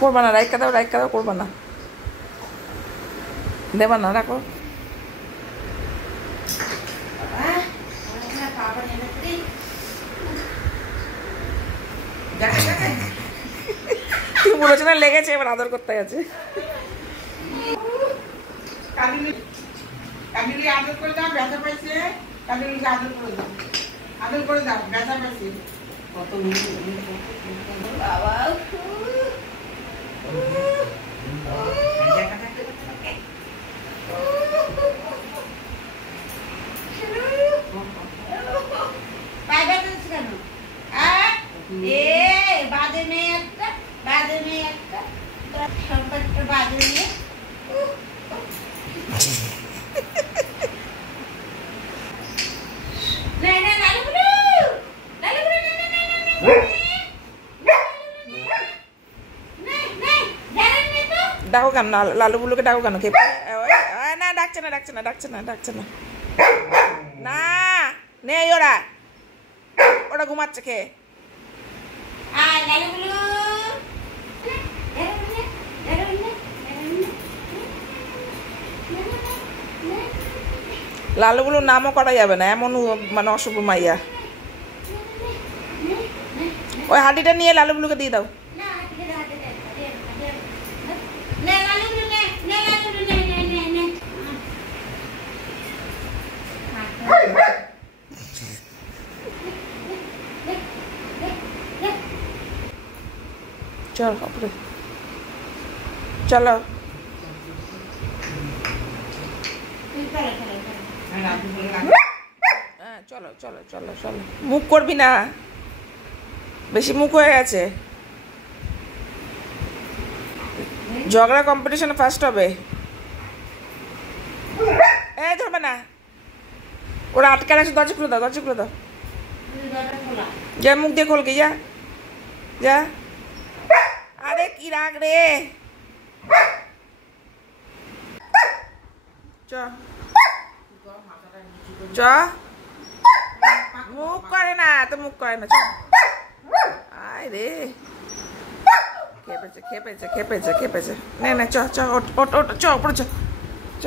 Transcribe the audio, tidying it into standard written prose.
করবা না, রাইখা দাও, করবা না, দেবা না, রাখো। তুমি বলেছো না লেগেছে, এবার আদর করতে গেছে। কাবিলি আদর করে দাও, ব্যথা পাইছে। কাবিলিকে আদর করে দাও, আদর করে দাও, ব্যথা পাইছে। কত বাবা ডাকো কেন না, লালু বুলুকে ডাকো কেন? না, ডাকছে না না, নেই ওরা, ওরা ঘুমাচ্ছে খেয়ে। লালু বুলুর নামও করা যাবে না, এমন মানে অশুভ মাইয়া। ওই হাঁটিটা নিয়ে লালু বুলুকে দিয়ে দাও। চল উপরে চলো। হ্যাঁ চলো, মুখ করবি না, বেশি মুখ হয়ে গেছে। ঝগড়া কম্পিটিশনে ফার্স্ট হবে। এই ধরবে না, ওরা আটকে রাখছে। দরজা খুলে দাও, যা, মুখ দিয়ে খোলকে যা। আরে কি রাগ রে, চ মুখ করে না, তো মুখ করে না। আয় রে, খেপেছে। নে চ, ওট, উপরে চ।